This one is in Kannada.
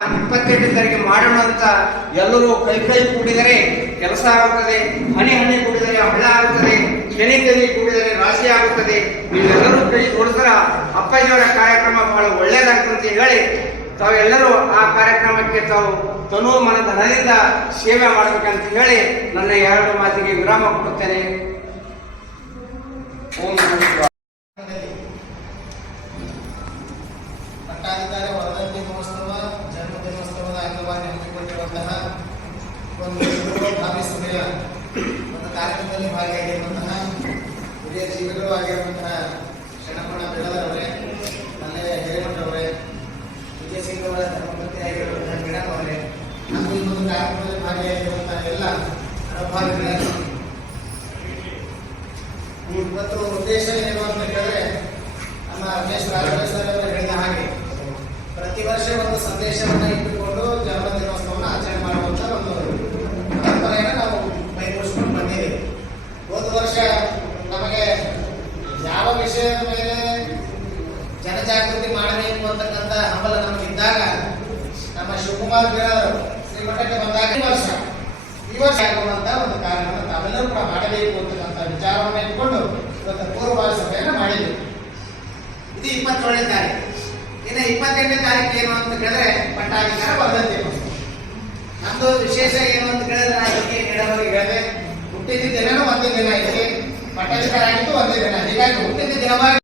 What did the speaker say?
ಇಪ್ಪತ್ತೆಂಟು ತಾರೀಕು ಮಾಡೋಣ ಅಂತ ಎಲ್ಲರೂ ಕೈ ಕೈ ಕೂಡಿದರೆ ಕೆಲಸ ಆಗುತ್ತದೆ ಹನಿ ಹನಿ ಕೂಡಿದರೆ ಹಳ್ಳ ಆಗುತ್ತದೆ ಕೆನೆ ಕೆನೆ ಕೂಡಿದರೆ ರಾಶಿ ಆಗುತ್ತದೆ. ನೀವೆಲ್ಲರೂ ಕೈ ಜೋಡಿಸಿದ್ರ ಅಪ್ಪಾಜಿಯವರ ಕಾರ್ಯಕ್ರಮ ಬಹಳ ಒಳ್ಳೇದಾಗ್ತದೆ ಅಂತ ಹೇಳಿ ತಾವೆಲ್ಲರೂ ಆ ಕಾರ್ಯಕ್ರಮಕ್ಕೆ ತಾವು ತನು ಮನ ಧನದಿಂದ ಸೇವೆ ಮಾಡಬೇಕಂತ ಹೇಳಿ ನನ್ನ ಎರಡು ಮಾತಿಗೆ ವಿರಾಮ ಕೊಡುತ್ತೇನೆ. ಓಂ ನಮಃ ಶಿವಾಯ. ಪಟ್ಟಾಧಿಕಾರಿ ವರ್ಧಂತಿ ಮಹೋತ್ಸವ ಜನ್ಮ ದಿನೋತ್ಸವದ ಅಂಗವಾಗಿ ಹಮ್ಮಿಕೊಂಡಿರುವಂತಹ ಒಂದು ಒಂದು ಕಾರ್ಯಕ್ರಮದಲ್ಲಿ ಭಾಗಿಯಾಗಿರುವಂತಹ ಹಿರಿಯ ಜೀವಿಗಳು ಆಗಿರುವಂತಹ ಶರಣಪ್ಪಣ ಬೆಳದರವರೇ ಮನೆ ಹಿರೇಮಠರವರೇ ವಿಜಯ ಸಿಂಗ್ ಅವರ ಧರ್ಮಪತಿ ಆಗಿರುವಂತಹ ಮೇಡಮ್ ಅವರೇ ನಮ್ಮ ಈ ಒಂದು ಕಾರ್ಯಕ್ರಮದಲ್ಲಿ ಭಾಗಿಯಾಗಿರುವಂತಹ ಎಲ್ಲ ಅನುಭಾವಿಗಳೇ ಮತ್ತು ಉದ್ದೇಶ ಏನು ಅಂತ ನಮ್ಮ ರಮೇಶ್ ಸರ್ ಅವರು ಹೇಳಿದ ಹಾಗೆ, ಪ್ರತಿ ವರ್ಷ ಒಂದು ಸಂದೇಶವನ್ನು ಇಟ್ಟುಕೊಂಡು ಜನ್ಮ ದಿನೋತ್ಸವವನ್ನು ಆಚರಣೆ ಮಾಡುವಂತ ಒಂದು ವಿಷಯದ ಮೇಲೆ ಜನಜಾಗೃತಿ ಮಾಡಬೇಕು ಅಂತಕ್ಕಂಥ ಹಂಬಲ ನಮಗಿದ್ದಾಗ ನಮ್ಮ ಶಿವಕುಮಾರ್ ಬೀರವರು ಶ್ರೀಮಠಕ್ಕೆ ಬಂದಾಗ ಈ ವರ್ಷ ಈ ವರ್ಷ ಆಗುವಂತ ಒಂದು ಕಾರ್ಯವನ್ನು ತಾವೆಲ್ಲರೂ ಕೂಡ ಮಾಡಬೇಕು ಅಂತಕ್ಕಂಥ ವಿಚಾರವನ್ನು ಇಟ್ಕೊಂಡು ಇವತ್ತು ಪೂರ್ವಭಾವಿ ಸಭೆಯನ್ನು ಮಾಡಿದ್ವಿ. ಇದು ಇಪ್ಪತ್ತೇಳನೇ ತಾರೀಕು. ಇನ್ನು ಇಪ್ಪತ್ತೆಂಟನೇ ತಾರೀಕು ಏನು ಅಂತ ಕೇಳಿದ್ರೆ ಪಟ್ಟಾಧಿಕಾರ ವರ್ಧಂತಿ. ನಮ್ದು ವಿಶೇಷ ಏನು ಅಂತ ಕೇಳಿದ್ರೆ ನಾನು ಹೇಳಿದೆ. ಹುಟ್ಟಿದ ದಿನನೂ ಒಂದೇ ದಿನ ಇದೆ ಪಟ್ಟಾಧಿಕಾರ ಆಗಿದ್ದು ಒಂದೇ ದಿನ ಹೀಗಾಗಿ ಹುಟ್ಟಿದ ದಿನವಾಗಿ